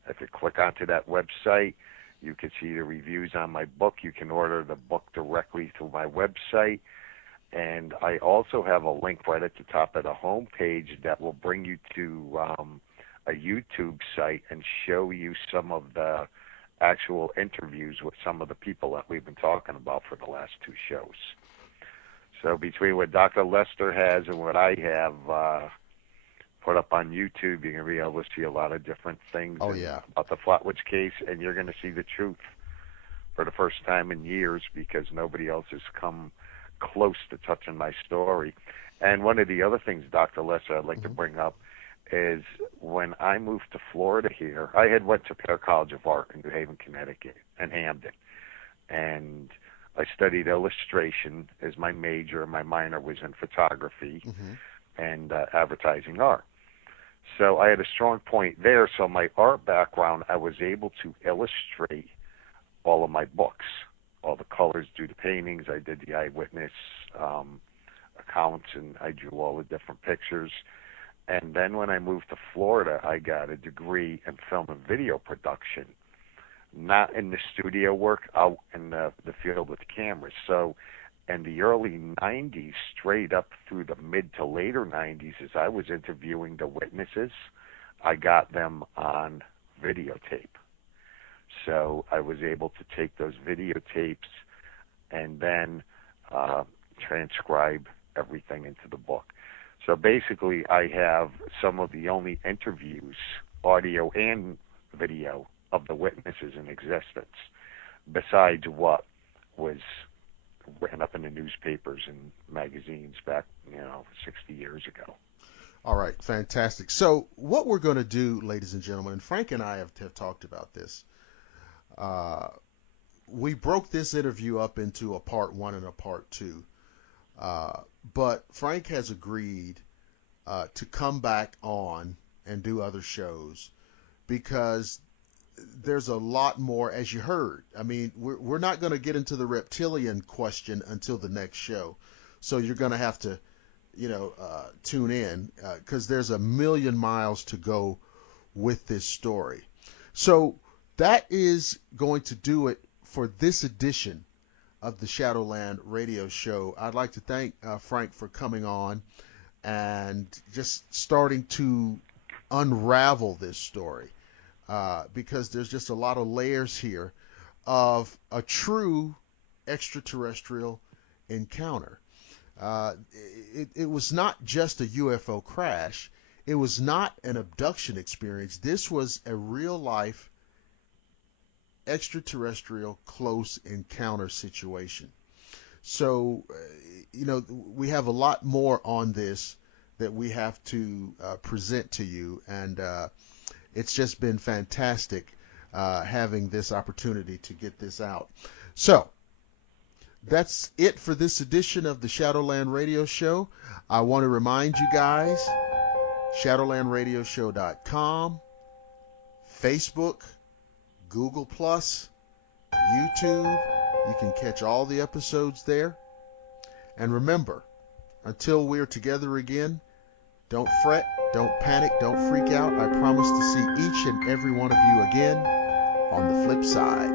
if you click onto that website, you can see the reviews on my book. You can order the book directly through my website. And I also have a link right at the top of the home page that will bring you to a YouTube site and show you some of the actual interviews with some of the people that we've been talking about for the last two shows. So between what Dr. Lester has and what I have put up on YouTube, you're going to be able to see a lot of different things about the Flatwoods case, and you're going to see the truth for the first time in years because nobody else has come close to touching my story. And one of the other things, Dr. Lester, I'd like to bring up is when I moved to Florida here, I had went to Pear College of Art in New Haven, Connecticut, and Hamden. And I studied illustration as my major. My minor was in photography and advertising art. So I had a strong point there. So my art background, I was able to illustrate all of my books, all the colors, do the paintings. I did the eyewitness accounts, and I drew all the different pictures. And then when I moved to Florida, I got a degree in film and video production, not in the studio work, out in the field with cameras. So in the early 90s, straight up through the mid to later 90s, as I was interviewing the witnesses, I got them on videotape. So I was able to take those videotapes and then transcribe everything into the book. So basically, I have some of the only interviews, audio and video, of the witnesses in existence. besides what was written up in the newspapers and magazines back, 60 years ago. All right, fantastic. So what we're going to do, ladies and gentlemen, and Frank and I have talked about this. We broke this interview up into a part 1 and a part 2. But Frank has agreed to come back on and do other shows because there's a lot more, as you heard. I mean, we're not going to get into the reptilian question until the next show. So you're going to have to, tune in because there's a million miles to go with this story. So that is going to do it for this edition of the Shadowland radio show. I'd like to thank Frank for coming on and just starting to unravel this story because there's just a lot of layers here of a true extraterrestrial encounter. It was not just a UFO crash. It was not an abduction experience. This was a real life extraterrestrial close encounter situation. So, we have a lot more on this that we have to present to you, and it's just been fantastic having this opportunity to get this out. So, that's it for this edition of the Shadowland Radio Show. I want to remind you guys, shadowlandradioshow.com, Facebook, Google+, YouTube. You can catch all the episodes there. And remember, until we're together again, don't fret, don't panic, don't freak out. I promise to see each and every one of you again on the flip side.